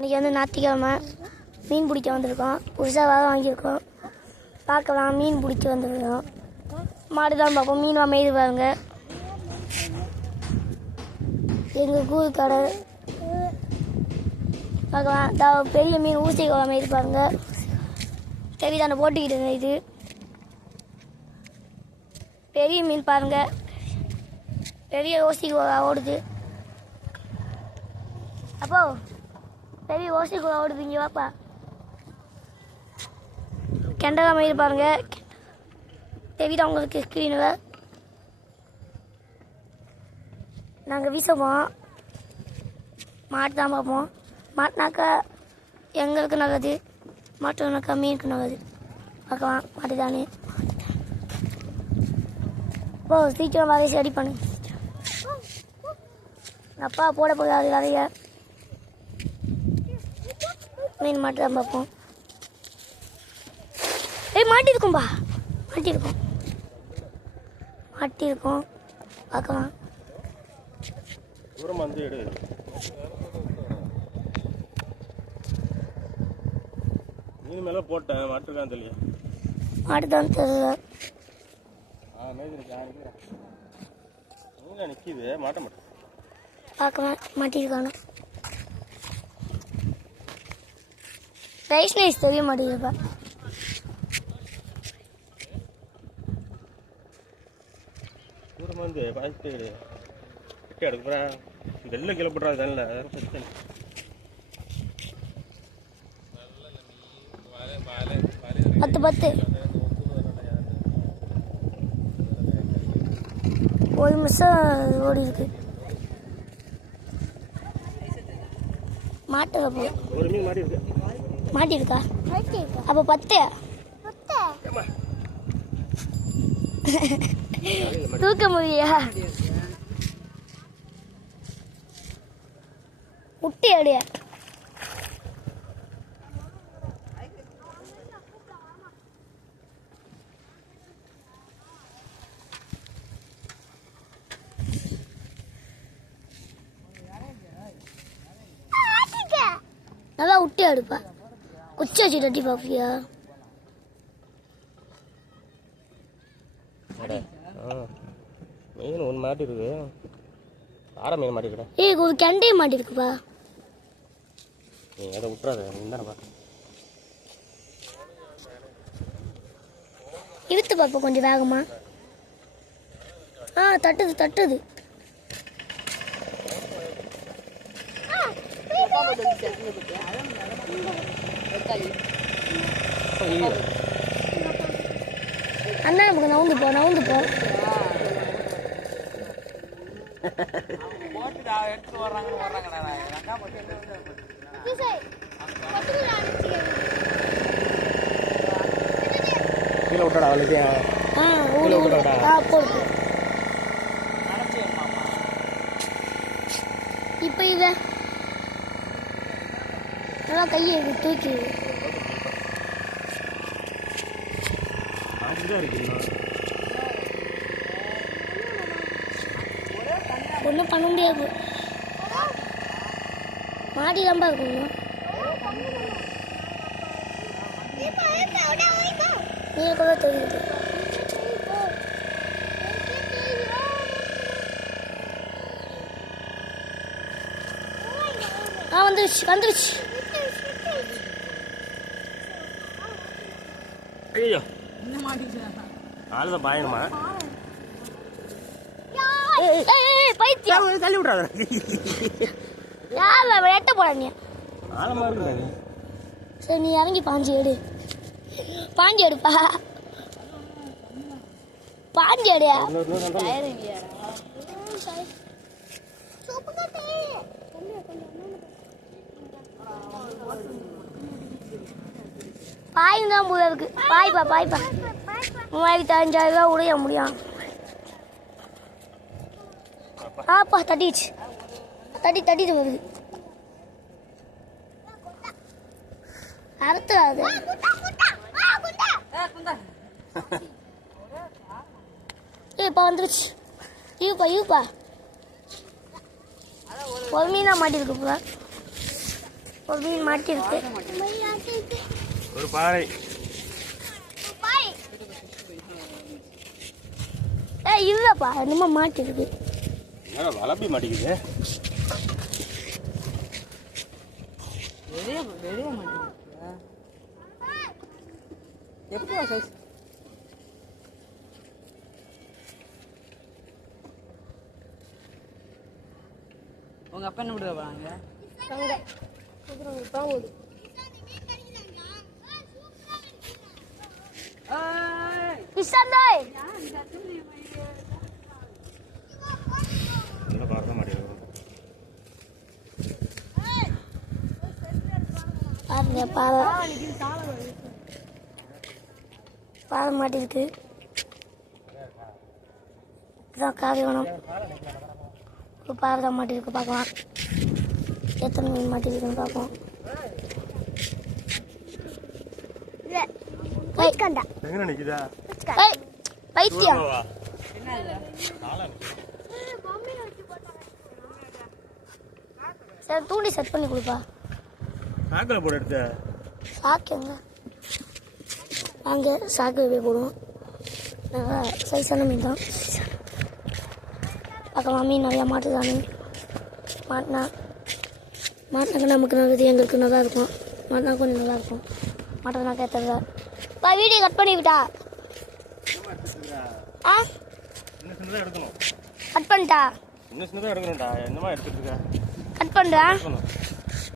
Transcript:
இன்றைக்கி வந்து ஞாயிற்றுக்கிழமை மீன் பிடிக்க வந்திருக்கோம். புதுசாக வேலை வாங்கியிருக்கோம். பார்க்கலாம், மீன் பிடிக்க வந்துருக்கோம். மாடு தான் பார்ப்போம். மீன் அமைது பாருங்க. எங்கள் கூழ் கடை பார்க்கலாம். பெரிய மீன் ஊசி அமைது பாருங்க. தெரியுதான போட்டுக்கிட்டு இது பெரிய மீன் பாருங்க. பெரிய ஊசி ஓடுது. அப்போ பெரிய ஓசி கூட ஓடுது. இங்கே வாப்பா. கெண்டகா மயில் பாருங்க. தெரியுதா உங்களுக்கு ஸ்க்ரீனில்? நாங்கள் வீசுவோம். மாட்டு தான் பார்ப்போம். மாட்டினாக்கா எங்களுக்கு நல்லது, மாட்டுனாக்கா மீனுக்கு நல்லது. பார்க்கலாம். மாட்டு தானே. ஓ சீக்கிரம் வரைய ரெடி பண்ணு. அப்பா போட போகாது வரைய. மீன் மாட்டு தான் பார்ப்போம். மாட்டிருக்கும்பா. மாட்டிருக்கோம். பார்க்கலாம். மீன் மேலே போட்டேன். மாட்டுதான் தெரியல. மாட்டுதான் தெரியல. நிற்கிது. மாட்ட மாட்டேன். பார்க்கலாம். மாட்டிருக்கானு ரைஸ் நைஸ் தெரிய மாட்டேங்குதுப்பா. வந்து பாய்ச்சிட்டு எடுக்கிறேன். வெள்ளை கிளப்பிட்றா. தானே 10 ஒரு நிமிஷம் ஓடி இருக்கு. மாட்டுல போ. ஒரு மீன் மாட்டிருக்கா? அப்போ 10 தூக்க முடியா? முட்டி அடிய. நல்லா விட்டி அடுப்பா. குச்சி வச்சு தட்டி பாப்பியா? மீன் ஒன்று மாட்டிருக்கு. ஆற மீன் மாட்டிருக்கா? ஒரு கெண்டையை மாட்டிருக்குப்பா. நீ அதை விட்டுறாத. தானேப்பா இழுத்து பார்ப்போம் கொஞ்சம் வேகமா. தட்டுது. அண்ணா நமக்கு நவுந்து போ. கீழே விட்டாடா. இப்ப இத நல்லா கையை தூக்கி ஒன்றும் பண்ண முடியாது. மாடி ரொம்ப இருக்கணும். நீங்க கூட தெரியுது. வந்துருச்சு. ஐயோ ஆளுதான் பாயணுமா? பைத்தியம் தள்ளி விட்றாத. யார் எட்ட போட நீ? ஆழமா இருக்கு. சரி நீ இறங்கி பாஞ்சி எடுப்பா. பாஞ்சி எடு. பாயும் தான் போல இருக்கு. பாய்ப்பா 3500 ரூபா உடைய முடியும். ஆப்பா தட்டிச்சு. தட்டிட்டு வருது. அறுத்துறாது. இப்போ வந்துருச்சு. யூப்பா ஒரு மீனா மாட்டிருக்கு. ஒரு மீன் மாட்டிருக்கு. ஒரு பாறை. இல்லப்பா என்னமோ மாட்டிருக்கு. என்னடா வளப்பி மாட்டிக்குது? வெளியே மாட்டேங்குது. எப்போ சைஸ் உங்க அப்பா என்ன பண்ணுறது போகிறாங்க? நல்ல பாறை தான் மாட்டிருக்கு. பாருங்க பாறை பாறை மாட்டிருக்கு. இதுதான் காரியவனம். ஒரு பாறை தான் மாட்டிருக்கு. பார்க்கலாம் எத்தனை மீன் மாட்டிருக்குன்னு பார்ப்போம். எங்கே நிற்குதா? பைத்தியம். சார் தூண்டி செட் பண்ணி கொடுப்பா. சாக்கில் போட எடுத்த சாக்குங்க அங்கே சாக்கு போய் போடுவோம். நல்லா சைஸான மீன் தான். பார்க்கலாம் மீன் நிறையா மாட்டுதானே. மாட்டினாக்க நமக்கு நல்லது, எங்களுக்கு நல்லா இருக்கும். மாட்டினா கொஞ்சம் நல்லாயிருக்கும். மாட்டினா கேட்டதா பா வீடியோ கட் பண்ணிவிட்டா. ஆ இன்னும் சின்னதாக எடுக்கணும். கட் பண்ணிட்டா. இன்னும் சின்னதாக எடுக்கணும்டா. என்னமா எடுத்துட்டு இருக்க? கட் பண்ணுறா. எடுக்கணும்.